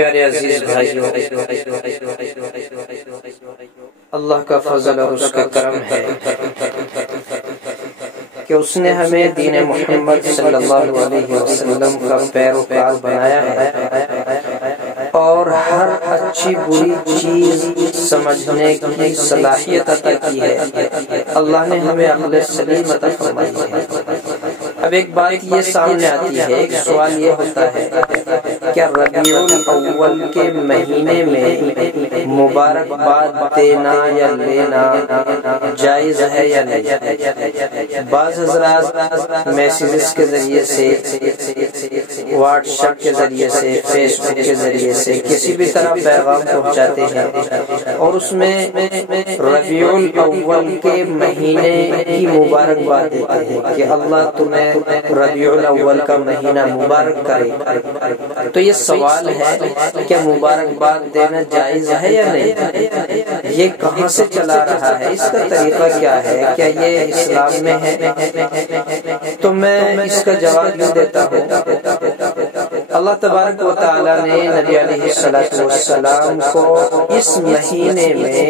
پیارے عزیز بھائیوں، اللہ کا فضل اور اس کا کرم ہے کہ اس نے ہمیں دین محمد صلی اللہ علیہ وسلم کا پیروکار بنایا ہے اور ہر اچھی بری چیز سمجھنے کی صلاحیت عطا کی ہے۔ اللہ نے ہمیں عقل سلیم عطا فرمائی ہے۔ اب ایک بات یہ سامنے آتی ہے، ایک سوال یہ ہوتا ہے کیا ربیع الاول کے مہینے میں مبارکباد دینا یا لینا جائز ہے یا نہیں؟ بعض حضرات میسیجز کے ذریعے سے، واٹس ایپ کے ذریعے سے، فیس بک کے ذریعے سے کسی بھی طرح پیغام پہنچاتے ہیں اور اس میں ربیع الاول کے مہینے کی مبارکباد دیتے ہیں کہ اللہ تمہیں ربیع الاول کا مہینہ مبارک کرے۔ تو یہ سوال ہے کیا مبارکباد دینا جائز ہے یا نہیں؟ یہ کہاں سے چلا رہا ہے؟ اس کا طریقہ کیا ہے؟ کیا یہ اسلام میں ہے؟ تو میں اس کا جواب یوں دیتا ہوں، اللہ تبارک و تعالی نے نبی علیہ السلام کو اس مہینے میں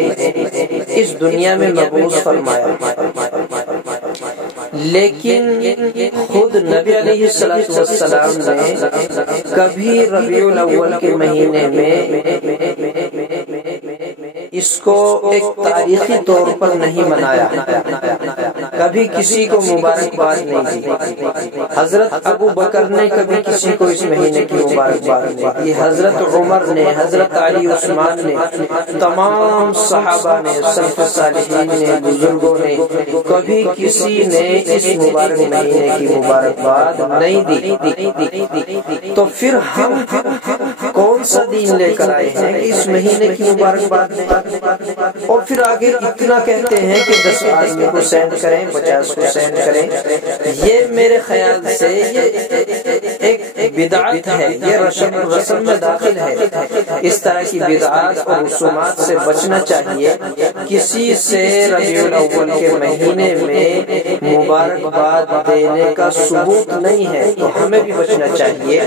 اس دنیا میں مبعوث فرمایا، لیکن خود نبی علیہ السلام نے کبھی ربیع الاول کے مہینے میں اس کو ایک تاریخی طور پر نہیں منایا، کبھی کسی کو مبارکباد نہیں دی۔ حضرت ابو بکر نے کبھی کسی کو اس مہینے کی مبارکباد نہیں دی، حضرت عمر نے، حضرت علی، عثمان نے، تمام صحابہ نے، سلف صالحین نے، بزرگوں نے، کبھی کسی نے اس مبارک مہینے کی مبارکباد نہیں دی۔ تو پھر ہم کون سا دین لے کر آئے ہیں کہ اس مہینے کی مبارکباد نہیں؟ اور پھر آگے اتنا کہتے ہیں کہ 10 آدمی کو سینڈ کریں، 50 کو سینڈ کریں۔ یہ میرے خیال سے یہ ایک بدعت ہے، یہ رسم میں داخل ہے۔ اس طرح کی بدعات اور رسومات سے بچنا چاہیے۔ کسی سے ربیع الاول کے مہینے میں مبارکباد دینے کا ثبوت نہیں ہے، تو ہمیں بھی بچنا چاہیے۔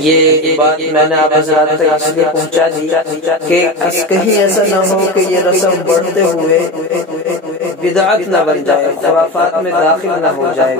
یہ بات میں نے آپ حضرات تک اس لیے پہنچا دی کہ کہیں ایسا نہ ہو کہ یہ رسم بڑھتے ہوئے بدعت نہ بن جائے، خرافات میں داخل نہ ہو جائے۔